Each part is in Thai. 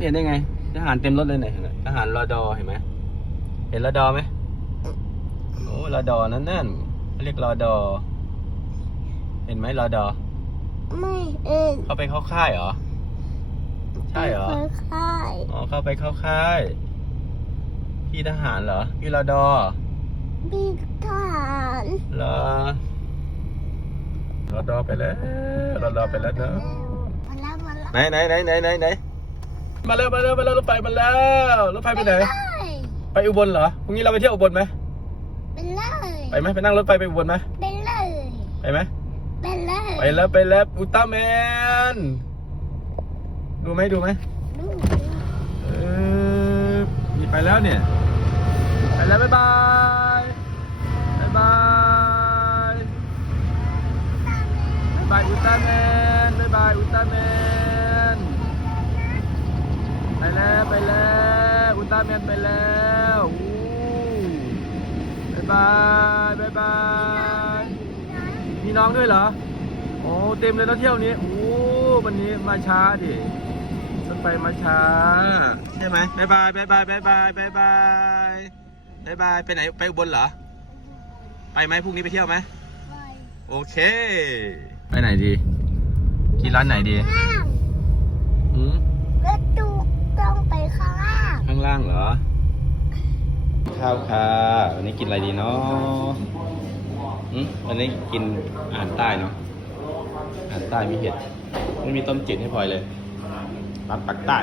เห็นได้ไงทหารเต็มรถเลยไหนยเห็นไหมทหารรอดอเห็นไหมเห็นรอดอไหมโอ้รอดอนั่นนั่นเขาเรียกรอดอ เห็นไหมรอดอ ไม่เออเข้าไปเข้าค่ายเหรอ ใช่เหรอ ค่ายอ๋อเข้าไปเข้าค่าย พี่ทหารเหรอพี่รอดอมีทหารเหรอรอดอไปแล้วรอดอไปแล้วเนอะมาแล้วมาแล้วไหนไหนไหนไหนไหนไหน มาแล้วมาแล้วมาแล้วรถไฟมาแล้วรถไฟไปไหนเลยไปอุบลเหรอพรุ่งนี้เราไปเที่ยวอุบลไหมเป็นเลยไปไหมไปนั่งรถไฟไปอุบลไหมเป็นเลยไปไหมเป็นเลยไปแล้วไปแล้วอุลตร้าแมนดูไหมดูไหมดูเออนี่ไปแล้วเนี่ยไปแล้วบ๊ายบายบ๊ายบายบ๊ายบายอุลตร้าแมนบ๊ายบายอุลตร้าแมน ไป แล้วไปแล้วอุลตร้าแมนไปแล้วอู้บ๊ายบายบ๊ายบายมีน้องด้วยเหรอโอ้เต็มเลยแล้วเที่ยวนี้โอ้วันนี้มาช้าดิรถไฟมาช้า ใช่ไหมบ๊ายบายบ๊ายบายบ๊ายบายบ๊ายบายบ๊ายบายไปไหนไปอุบลเหรอ ไปไหมพรุ่งนี้ไปเที่ยวไหมไปโอเค ไปไหนดีกินร้านไหนดีข้างหืม รถตู้ต้องไปข้าง ล่างข้างล่างเหรอ ข้าวค่ะวันนี้กินอะไรดีเนาะอืมวันนี้กินอาหารใต้เนาะอาหารใต้มีเห็ดไม่มีต้มจืดให้พลอยเลยร้านปักใต้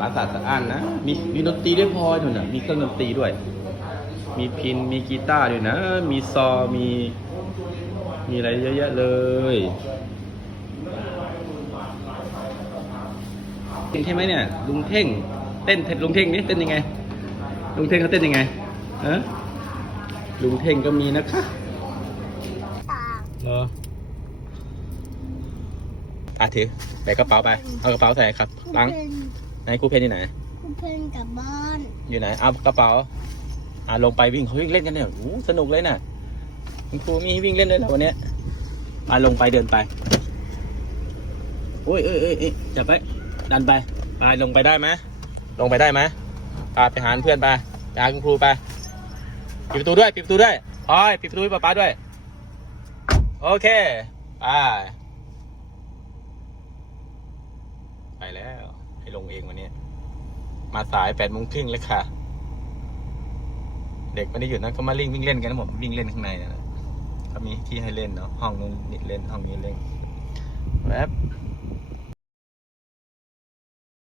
ร้านสะอาดสะอ้านนะ มีมีดนตรีด้วยพลอยนู่นน่ะมีเครื่องดนตรีด้วย มีพินมีกีตาร์ด้วยนะ มีซอมี มีอะไรเยอะแยะเลย เท่งใช่ไหมเนี่ยลุงเท่งเต้นลุงเท่งนี่เต้นยังไง ลุงเท่งเขาเต้นยังไงฮะลุงเท่งก็มีนะคะตากเหรออะถือใส่กระเป๋าไป เอากระเป๋าใส่ครับคุณล้างเพนไหนครูเพนที่ไหนคุณเพนกลับบ้าน อยู่ไหนเอากระเป๋า อะลงไปวิ่งเขาวิ่งเล่นกันเนี่ยโอ้สนุกเลยน่ะคุณครูมีให้วิ่งเล่นเลยเหรอวันเนี้ยอะลงไปเดินไปโอ้ยเอ้ยเอ้ยเอ้ยจับไป ดันไปไปลงไปได้ไหมลงไปได้ไหมไปไปหาเพื่อนไปไปหาคุณครูไปปิดประตูด้วยปิดประตูด้วยพอยปิดประตูให้ป๊าป๊าด้วย โอเคไปไปแล้วให้ลงเองวันนี้ มาสายแปดโมงครึ่งเลยค่ะ เด็กไม่ได้หยุดนะก็มาลิ่งวิ่งเล่นกันนะผมวิ่งเล่นข้างในนะเขามีที่ให้เล่นเนาะห้องนู้นนี่เล่นห้องนี้เล่นแวบ